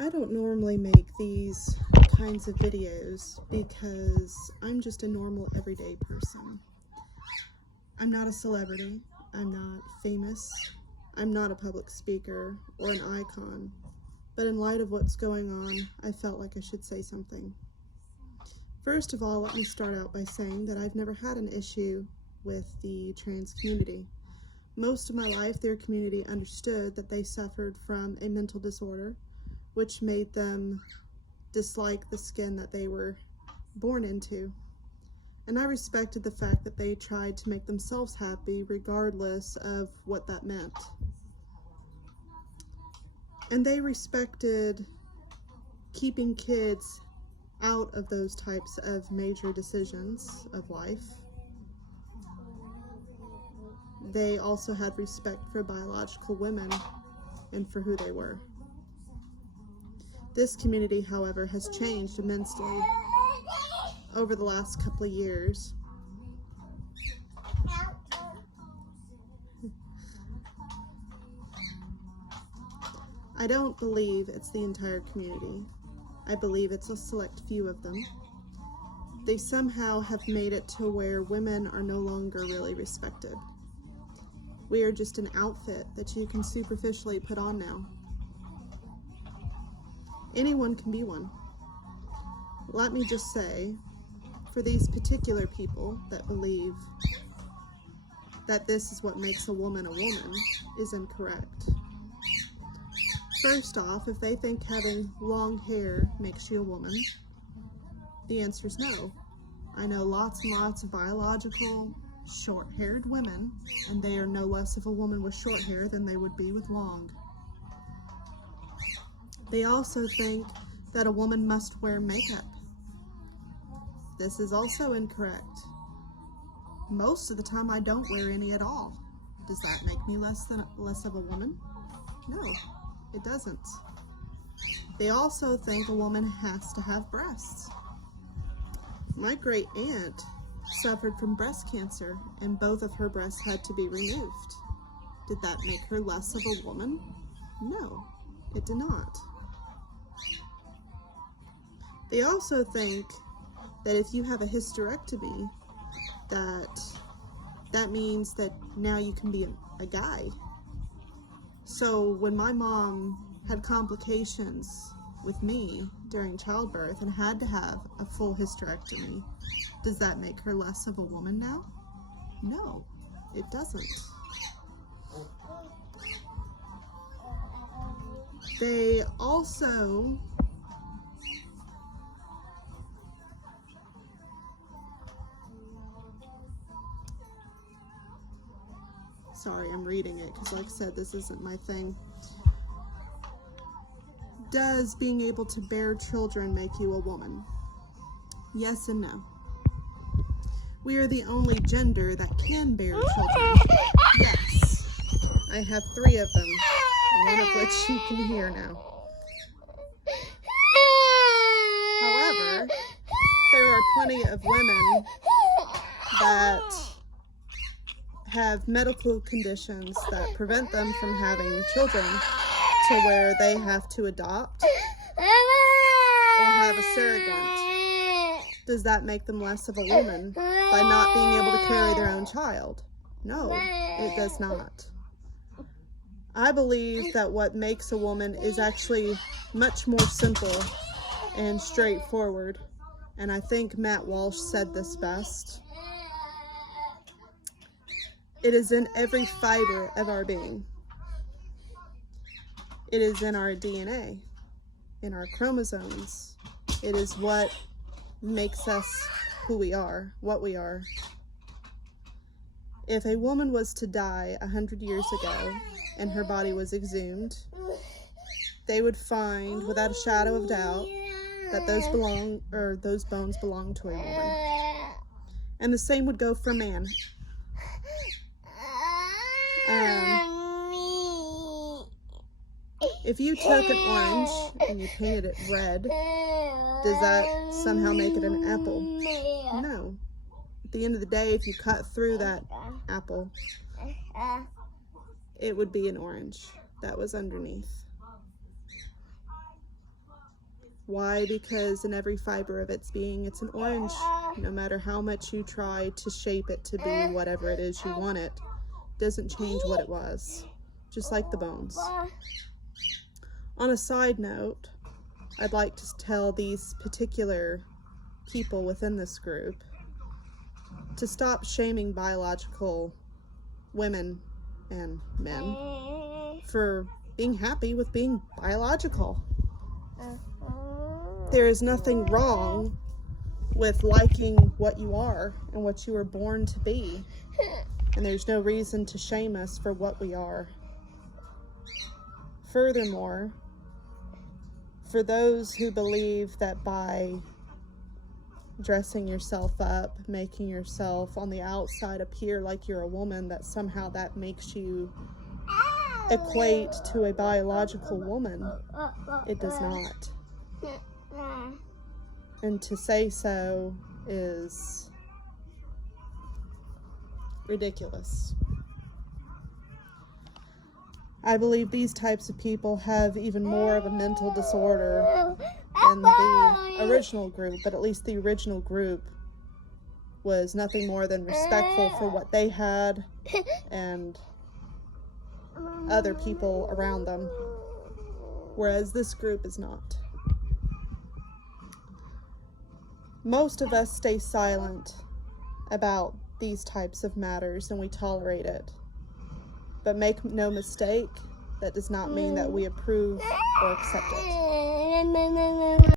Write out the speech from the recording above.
I don't normally make these kinds of videos because I'm just a normal everyday person. I'm not a celebrity, I'm not famous, I'm not a public speaker or an icon, but in light of what's going on, I felt like I should say something. First of all, let me start out by saying that I've never had an issue with the trans community. Most of my life, their community understood that they suffered from a mental disorder, which made them dislike the skin that they were born into. And I respected the fact that they tried to make themselves happy regardless of what that meant. And they respected keeping kids out of those types of major decisions of life. They also had respect for biological women and for who they were. This community, however, has changed immensely over the last couple of years. I don't believe it's the entire community. I believe it's a select few of them. They somehow have made it to where women are no longer really respected. We are just an outfit that you can superficially put on now. Anyone can be one. Let me just say, for these particular people that believe that this is what makes a woman is incorrect. First off, if they think having long hair makes you a woman, the answer is no. I know lots and lots of biological, short-haired women, and they are no less of a woman with short hair than they would be with long. They also think that a woman must wear makeup. This is also incorrect. Most of the time I don't wear any at all. Does that make me less of a woman? No, it doesn't. They also think a woman has to have breasts. My great aunt suffered from breast cancer and both of her breasts had to be removed. Did that make her less of a woman? No, it did not. They also think that if you have a hysterectomy, that means that now you can be a guy. So when my mom had complications with me during childbirth and had to have a full hysterectomy, does that make her less of a woman now? No, it doesn't. They also sorry, I'm reading it because like I said, this isn't my thing. Does being able to bear children make you a woman? Yes and no. We are the only gender that can bear children. Yes. I have 3 of them, one of which you can hear now. However, there are plenty of women that have medical conditions that prevent them from having children to where they have to adopt or have a surrogate. Does that make them less of a woman by not being able to carry their own child? No, it does not. I believe that what makes a woman is actually much more simple and straightforward, and I think Matt Walsh said this best. It is in every fiber of our being. It is in our DNA, in our chromosomes. It is what makes us who we are, what we are. If a woman was to die 100 years ago and her body was exhumed, they would find, without a shadow of doubt, that those bones belong to a woman. And the same would go for man. If you took an orange and you painted it red, does that somehow make it an apple? No. At the end of the day, if you cut through that apple, it would be an orange that was underneath. Why? Because in every fiber of its being, it's an orange. No matter how much you try to shape it to be whatever it is you want it, doesn't change what it was. Just like the bones. On a side note, I'd like to tell these particular people within this group to stop shaming biological women and men for being happy with being biological. There is nothing wrong with liking what you are and what you were born to be, and there's no reason to shame us for what we are. Furthermore, for those who believe that by dressing yourself up, making yourself on the outside appear like you're a woman, that somehow that makes you equate to a biological woman, it does not. And to say so is ridiculous. I believe these types of people have even more of a mental disorder than the original group, but at least the original group was nothing more than respectful for what they had and other people around them, whereas this group is not. Most of us stay silent about these types of matters and we tolerate it. But make no mistake, that does not mean that we approve or accept it.